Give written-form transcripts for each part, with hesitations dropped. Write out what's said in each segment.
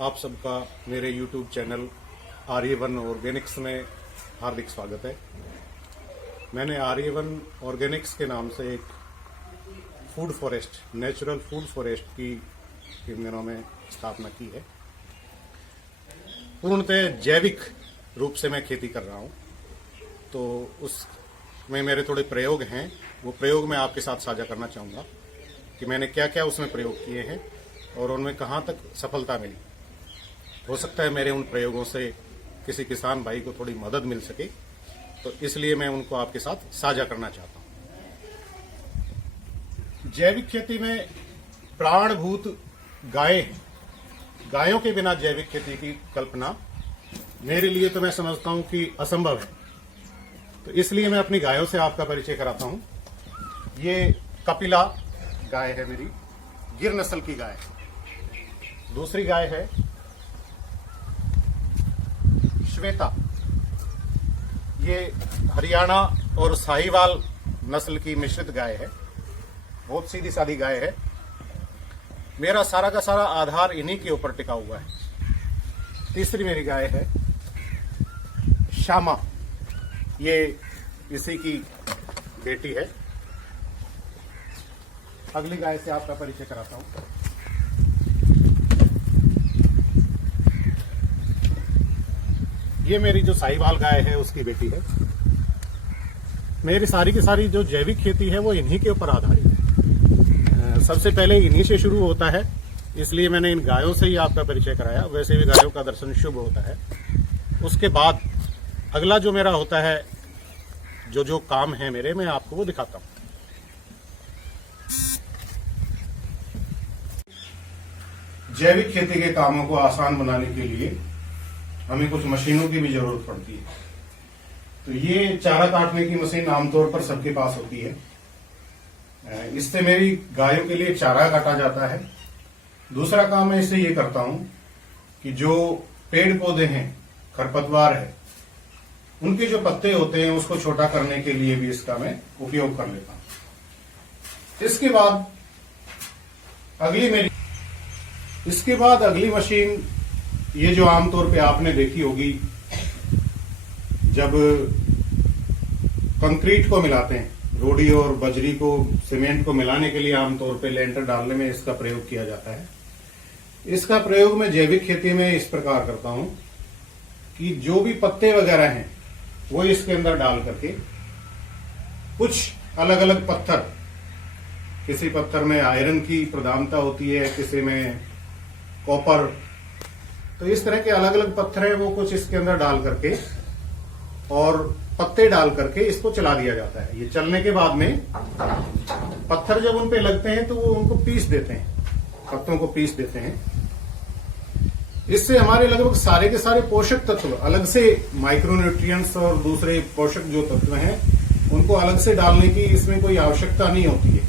आप सबका मेरे YouTube चैनल आर्यवन ऑर्गेनिक्स में हार्दिक स्वागत है। मैंने आर्यवन ऑर्गेनिक्स के नाम से एक food forest, natural food forest की इन दिनों में स्थापना की है। पूर्णतः जैविक रूप से मैं खेती कर रहा हूँ, तो उसमें मेरे थोड़े प्रयोग हैं। वो प्रयोग मैं आपके साथ साझा करना चाहूँगा कि मैंने क्या क्या उसमें प्रयोग किए हैं और उनमें कहाँ तक सफलता मिली। हो सकता है मेरे उन प्रयोगों से किसी किसान भाई को थोड़ी मदद मिल सके, तो इसलिए मैं उनको आपके साथ साझा करना चाहता हूँ। जैविक खेती में प्राणभूत गाय हैं। गायों के बिना जैविक खेती की कल्पना मेरे लिए तो मैं समझता हूं कि असंभव है। तो इसलिए मैं अपनी गायों से आपका परिचय कराता हूं। ये कपिला गाय है, मेरी गिर नस्ल की गाय है। दूसरी गाय है श्वेता। ये हरियाणा और साहिवाल नस्ल की मिश्रित गाय है। बहुत सीधी सादी गाय है। मेरा सारा का सारा आधार इन्हीं के ऊपर टिका हुआ है। तीसरी मेरी गाय है श्यामा। ये इसी की बेटी है। अगली गाय से आपका परिचय कराता हूं। ये मेरी जो साहिवाल गाय है उसकी बेटी है। मेरी सारी की सारी जो जैविक खेती है वो इन्हीं के ऊपर आधारित है। सबसे पहले इन्हीं से शुरू होता है, इसलिए मैंने इन गायों से ही आपका परिचय कराया। वैसे भी गायों का दर्शन शुभ होता है। उसके बाद अगला जो मेरा होता है, जो काम है मेरे, मैं आपको वो दिखाता हूं। जैविक खेती के कामों को आसान बनाने के लिए हमें कुछ मशीनों की भी जरूरत पड़ती है। तो ये चारा काटने की मशीन आमतौर पर सबके पास होती है। इससे मेरी गायों के लिए चारा काटा जाता है। दूसरा काम मैं इससे ये करता हूं कि जो पेड़ पौधे हैं, खरपतवार है, उनके जो पत्ते होते हैं उसको छोटा करने के लिए भी इसका मैं उपयोग कर लेता हूं। इसके बाद अगली मशीन, ये जो आमतौर पे आपने देखी होगी, जब कंक्रीट को मिलाते हैं, रोड़ी और बजरी को, सीमेंट को मिलाने के लिए आमतौर पे लेंटर डालने में इसका प्रयोग किया जाता है। इसका प्रयोग मैं जैविक खेती में इस प्रकार करता हूं कि जो भी पत्ते वगैरह हैं वो इसके अंदर डाल करके, कुछ अलग अलग पत्थर, किसी पत्थर में आयरन की प्रधानता होती है, किसी में कॉपर, तो इस तरह के अलग अलग पत्थर है, वो कुछ इसके अंदर डाल करके और पत्ते डाल करके इसको चला दिया जाता है। ये चलने के बाद में पत्थर जब उन पे लगते हैं तो वो उनको पीस देते हैं, पत्तों को पीस देते हैं। इससे हमारे लगभग सारे के सारे पोषक तत्व, अलग से माइक्रोन्यूट्रिएंट्स और दूसरे पोषक जो तत्व हैं, उनको अलग से डालने की इसमें कोई आवश्यकता नहीं होती है।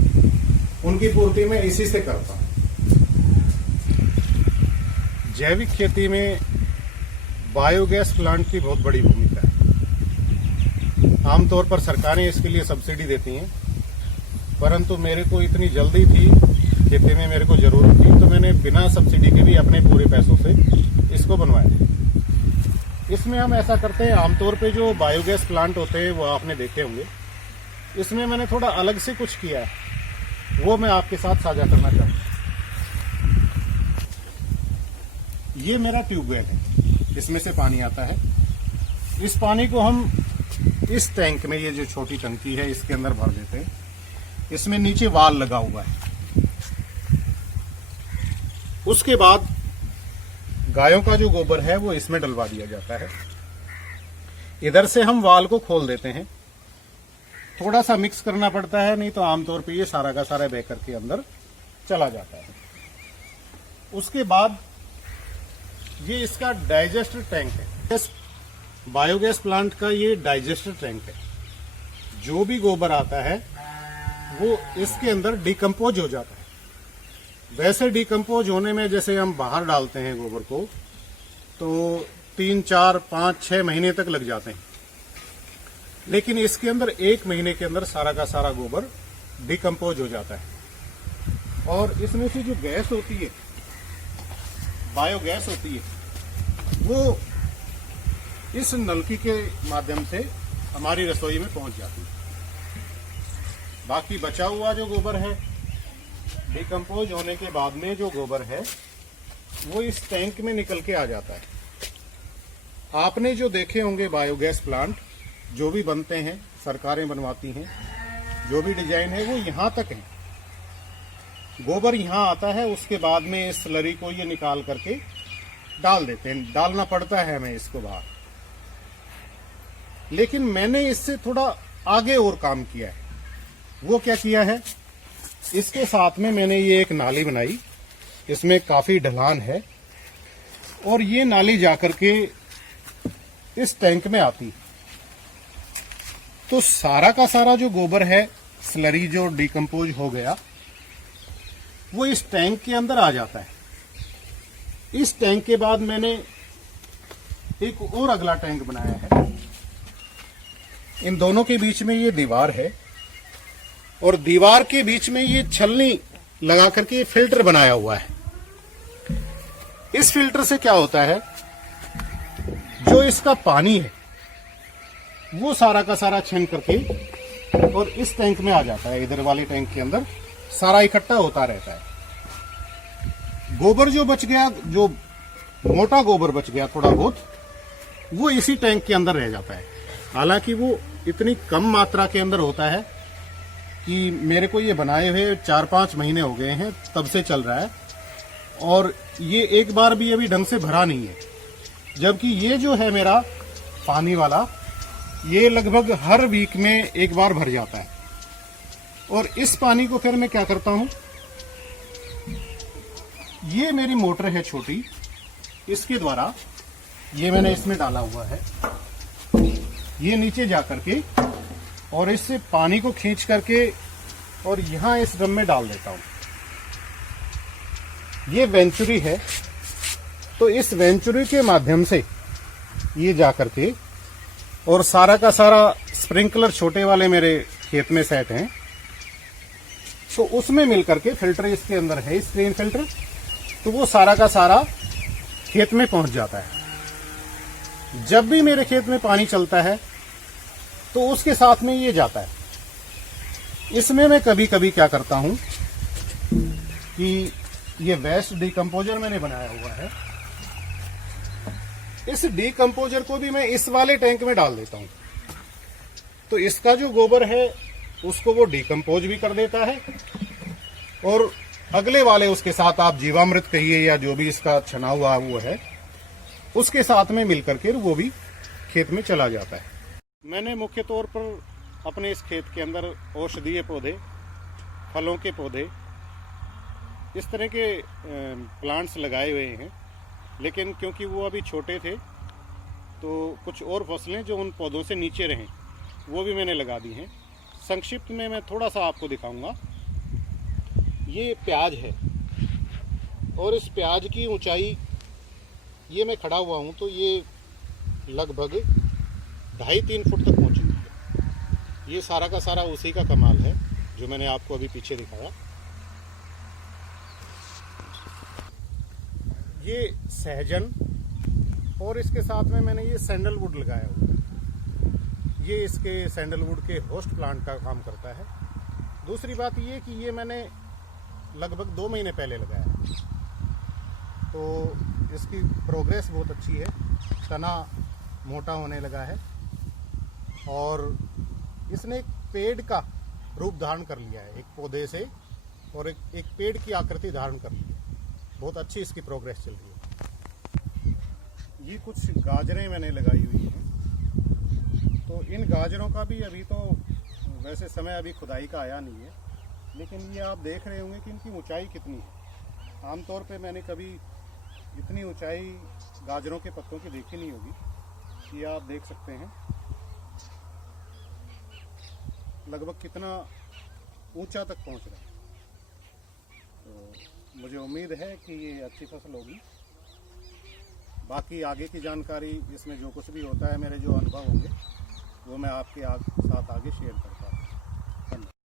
उनकी पूर्ति मैं इसी से करता हूं। जैविक खेती में बायोगैस प्लांट की बहुत बड़ी भूमिका है। आमतौर पर सरकारें इसके लिए सब्सिडी देती हैं, परंतु मेरे को इतनी जल्दी थी खेती में, मेरे को जरूरत थी, तो मैंने बिना सब्सिडी के भी अपने पूरे पैसों से इसको बनवाया। इसमें हम ऐसा करते हैं, आमतौर पे जो बायोगैस प्लांट होते हैं वो आपने देखे होंगे। इसमें मैंने थोड़ा अलग से कुछ किया है, वो मैं आपके साथ साझा करना चाहूँगा। ये मेरा ट्यूबवेल है, इसमें से पानी आता है। इस पानी को हम इस टैंक में, ये जो छोटी टंकी है, इसके अंदर भर देते हैं। इसमें नीचे वाल लगा हुआ है। उसके बाद गायों का जो गोबर है वो इसमें डलवा दिया जाता है। इधर से हम वाल को खोल देते हैं। थोड़ा सा मिक्स करना पड़ता है, नहीं तो आमतौर पे ये सारा का सारा बह करके अंदर चला जाता है। उसके बाद ये इसका डाइजेस्टर टैंक है। बायोगैस प्लांट का ये डाइजेस्टर टैंक है। जो भी गोबर आता है वो इसके अंदर डिकम्पोज हो जाता है। वैसे डिकम्पोज होने में, जैसे हम बाहर डालते हैं गोबर को, तो 3, 4, 5, 6 महीने तक लग जाते हैं। लेकिन इसके अंदर 1 महीने के अंदर सारा का सारा गोबर डिकम्पोज हो जाता है। और इसमें से जो गैस होती है, बायोगैस होती है वो इस नलकी के माध्यम से हमारी रसोई में पहुंच जाती है। बाकी बचा हुआ जो गोबर है, डिकम्पोज होने के बाद में जो गोबर है वो इस टैंक में निकल के आ जाता है। आपने जो देखे होंगे बायोगैस प्लांट जो भी बनते हैं, सरकारें बनवाती हैं, जो भी डिजाइन है वो यहां तक है। गोबर यहां आता है, उसके बाद में इस स्लरी को ये निकाल करके डाल देते हैं। डालना पड़ता है हमें इसको बाहर, लेकिन मैंने इससे थोड़ा आगे और काम किया है। वो क्या किया है, इसके साथ में मैंने ये एक नाली बनाई, इसमें काफी ढलान है और ये नाली जाकर के इस टैंक में आती। तो सारा का सारा जो गोबर है, स्लरी जो डिकम्पोज हो गया, वो इस टैंक के अंदर आ जाता है। इस टैंक के बाद मैंने एक और अगला टैंक बनाया है। इन दोनों के बीच में ये दीवार है और दीवार के बीच में ये छलनी लगा करके फिल्टर बनाया हुआ है। इस फिल्टर से क्या होता है, जो इसका पानी है वो सारा का सारा छन करके और इस टैंक में आ जाता है। इधर वाले टैंक के अंदर सारा इकट्ठा होता रहता है। गोबर जो बच गया, जो मोटा गोबर बच गया थोड़ा बहुत, वो इसी टैंक के अंदर रह जाता है। हालांकि वो इतनी कम मात्रा के अंदर होता है कि मेरे को ये बनाए हुए 4-5 महीने हो गए हैं, तब से चल रहा है और ये एक बार भी अभी ढंग से भरा नहीं है। जबकि ये जो है मेरा पानी वाला, ये लगभग हर वीक में एक बार भर जाता है। और इस पानी को फिर मैं क्या करता हूं, ये मेरी मोटर है छोटी, इसके द्वारा ये मैंने इसमें डाला हुआ है, ये नीचे जा करके और इससे पानी को खींच करके और यहां इस ड्रम में डाल देता हूं। ये वेंचुरी है, तो इस वेंचुरी के माध्यम से ये जा करके और सारा का सारा स्प्रिंकलर छोटे वाले मेरे खेत में सेट हैं, तो उसमें मिलकर के फिल्टर इसके अंदर है, स्क्रीन फिल्टर, तो वो सारा का सारा खेत में पहुंच जाता है। जब भी मेरे खेत में पानी चलता है तो उसके साथ में ये जाता है। इसमें मैं कभी कभी क्या करता हूं कि ये वेस्ट डिकम्पोजर मैंने बनाया हुआ है, इस डिकम्पोजर को भी मैं इस वाले टैंक में डाल देता हूं। तो इसका जो गोबर है उसको वो डिकम्पोज भी कर देता है और अगले वाले उसके साथ, आप जीवामृत कहिए या जो भी इसका छना हुआ वो है, उसके साथ में मिलकर के वो भी खेत में चला जाता है। मैंने मुख्य तौर पर अपने इस खेत के अंदर औषधीय पौधे, फलों के पौधे, इस तरह के प्लांट्स लगाए हुए हैं, लेकिन क्योंकि वो अभी छोटे थे तो कुछ और फसलें जो उन पौधों से नीचे रहें वो भी मैंने लगा दी हैं। संक्षिप्त में मैं थोड़ा सा आपको दिखाऊंगा। ये प्याज है और इस प्याज की ऊंचाई, ये मैं खड़ा हुआ हूं तो ये लगभग 2.5-3 फुट तक पहुंची है। ये सारा का सारा उसी का कमाल है जो मैंने आपको अभी पीछे दिखाया। ये सहजन और इसके साथ में मैंने ये सैंडलवुड लगाया हुआ है। ये इसके सैंडलवुड के होस्ट प्लांट का काम करता है। दूसरी बात ये कि ये मैंने लगभग 2 महीने पहले लगाया है, तो इसकी प्रोग्रेस बहुत अच्छी है। तना मोटा होने लगा है और इसने एक पेड़ का रूप धारण कर लिया है, एक पौधे से, और एक पेड़ की आकृति धारण कर ली है। बहुत अच्छी इसकी प्रोग्रेस चल रही है। ये कुछ गाजरें मैंने लगाई हुई हैं, तो इन गाजरों का भी अभी तो वैसे समय अभी खुदाई का आया नहीं है, लेकिन ये आप देख रहे होंगे कि इनकी ऊंचाई कितनी है। आमतौर पे मैंने कभी इतनी ऊंचाई गाजरों के पत्तों की देखी नहीं होगी। ये आप देख सकते हैं लगभग कितना ऊंचा तक पहुंच रहा है। तो मुझे उम्मीद है कि ये अच्छी फसल होगी। बाकी आगे की जानकारी, इसमें जो कुछ भी होता है, मेरे जो अनुभव होंगे वो मैं आपके साथ आगे शेयर करूँगा।